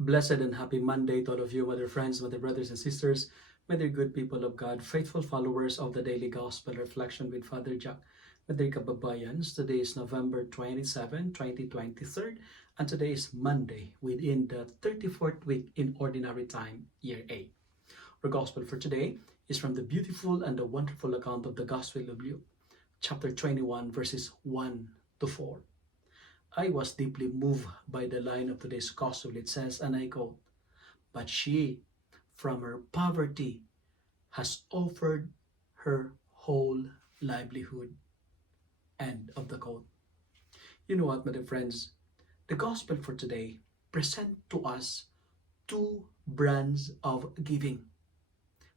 Blessed and happy Monday to all of you, my dear friends, my dear brothers and sisters, my dear good people of God, faithful followers of the Daily Gospel Reflection with Father Jack. My dear kababayans, today is November 27, 2023, and today is Monday within the 34th week in Ordinary Time, Year A. Our Gospel for today is from the beautiful and the wonderful account of the Gospel of Luke, chapter 21, verses 1 to 4. I was deeply moved by the line of today's gospel. It says, and I quote, "But she, from her poverty, has offered her whole livelihood." End of the quote. You know what, my dear friends? The gospel for today present to us two brands of giving.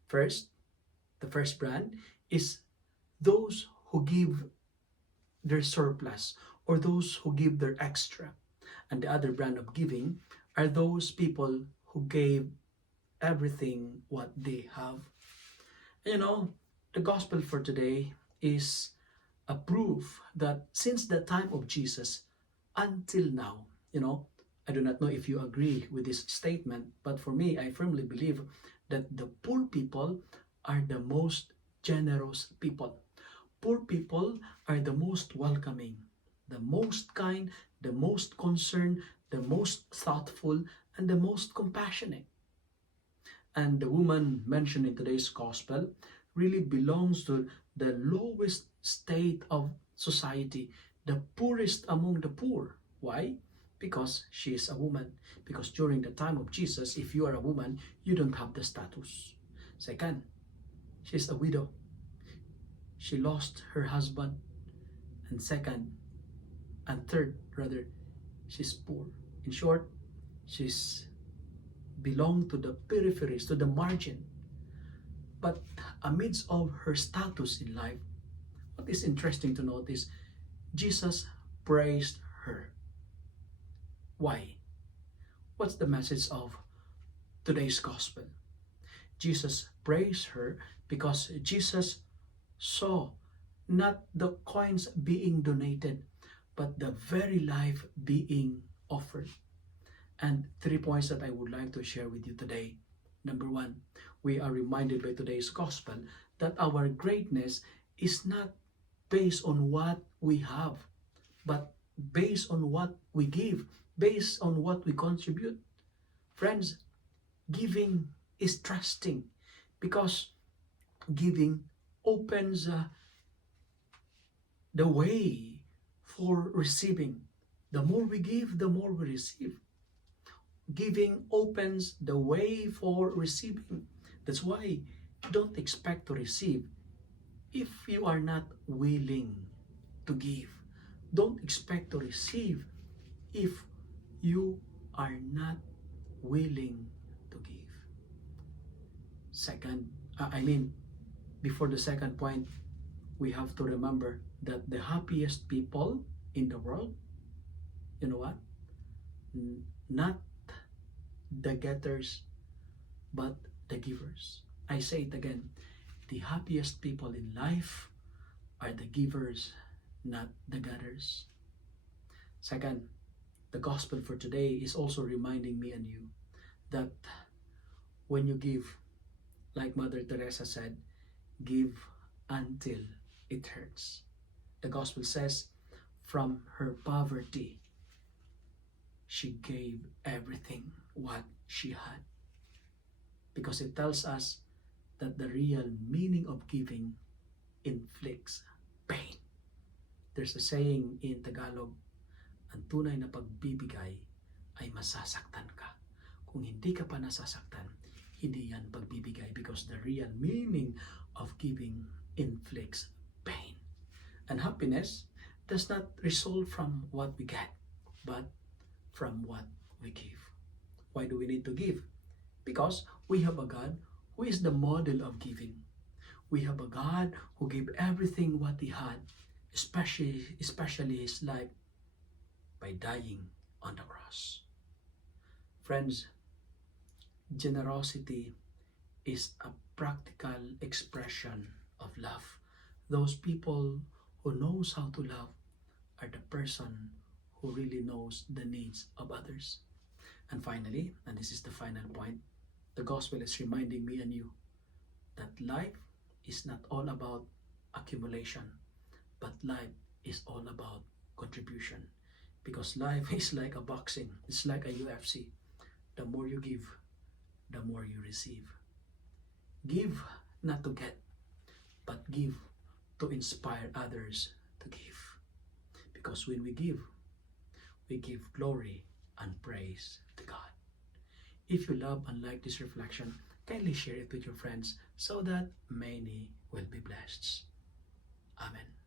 First, the first brand is those who give their surplus or those who give their extra. And the other brand of giving are those people who gave everything what they have. You know, the gospel for today is a proof that since the time of Jesus until now, I do not know if you agree with this statement, but for me, I firmly believe that the poor people are the most generous people. Poor people are the most welcoming, the most kind, the most concerned, the most thoughtful, and the most compassionate. And the woman mentioned in today's gospel really belongs to the lowest state of society, the poorest among the poor. Why? Because she is a woman. Because during the time of Jesus, if you are a woman, you don't have the status. Second, she's a widow. She lost her husband. And third, she's poor. In short, she's belong to the peripheries, to the margin. But amidst of her status in life, what is interesting to note is Jesus praised her. Why? What's the message of today's gospel? Jesus praised her because Jesus saw not the coins being donated, but the very life being offered. And 3 points that I would like to share with you today. Number one, we are reminded by today's gospel that our greatness is not based on what we have, but based on what we give, based on what we contribute. Friends, giving is trusting because giving opens the way for receiving. The more we give, the more we receive. Giving opens the way for receiving. That's why don't expect to receive if you are not willing to give. Don't expect to receive if you are not willing to give. Before the second point, we have to remember that the happiest people in the world, you know what? Not the getters, but the givers. I say it again, the happiest people in life are the givers, not the getters. Second, the gospel for today is also reminding me and you that when you give, like Mother Teresa said, give until it hurts. The gospel says, from her poverty, she gave everything what she had. Because it tells us that the real meaning of giving inflicts pain. There's a saying in Tagalog, ang tunay na pagbibigay ay masasaktan ka. Kung hindi ka pa nasasaktan, hindi yan pagbibigay because the real meaning of giving inflicts pain. And happiness does not result from what we get, but from what we give. Why do we need to give? Because we have a God who is the model of giving. We have a God who gave everything what he had, especially his life, by dying on the cross. Friends, generosity is a practical expression of love. Those people who knows how to love are the person who really knows the needs of others. And finally, and this is the final point, the gospel is reminding me and you that life is not all about accumulation, but life is all about contribution. Because life is like a boxing, it's like a UFC. The more you give, the more you receive. Give not to get, but give to inspire others to give. Because when we give glory and praise to God. If you love and like this reflection, kindly share it with your friends so that many will be blessed. Amen.